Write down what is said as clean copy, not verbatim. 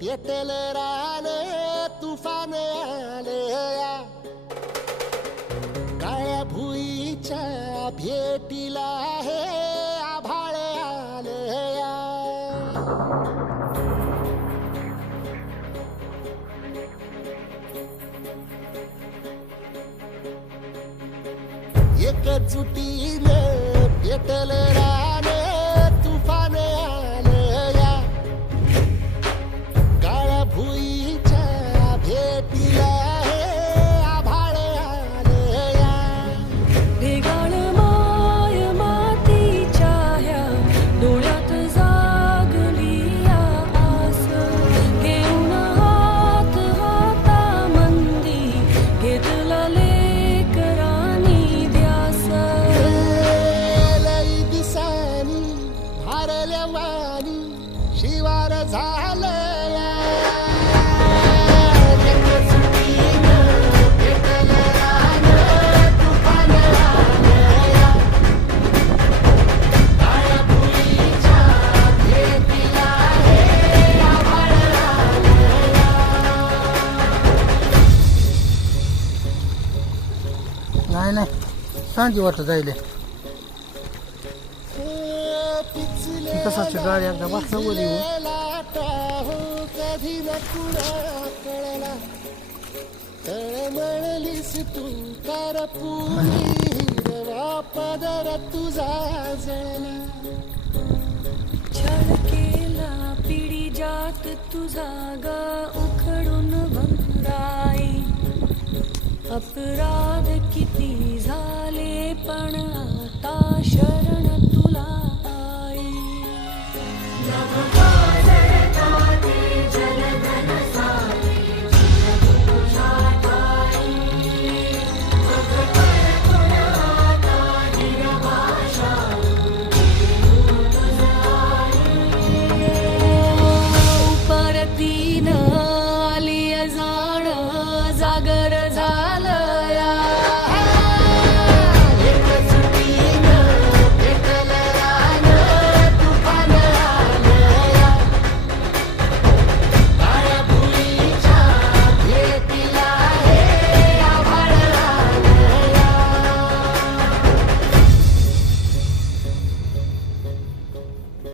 येतेल राने तुफान आले या काळ्या भुईच्या भेटीला हे आभाळ आले या एकजुटीने पेटल राने तुफान आले या काळ्या भुईच्या भेटीला हे आभाळ आले या ढेगाळ माय मातीच्या ह्या डोळ्यात जागली या आस घेऊन हात हातामंदी घेतला लेकरांनी ध्यास लई दिसानी भारल्या वाणी शिवार झालं या एकजुटीनं पेटल रानं तुफान आलं या काळ्या भुईच्या भेटीला हे आभाळ आलं या नाही नाही शांती वाटत जायले कसाची गाडी एकदा बसलं बोली कधी न कुणा कळला तळमळलीस तू कारपुरी हिरवा पदर तुझा जळला छळ केला पिढी जात तुझा गा उखडून भंगाई अपराध किती झाले पण आता शरण तुला आई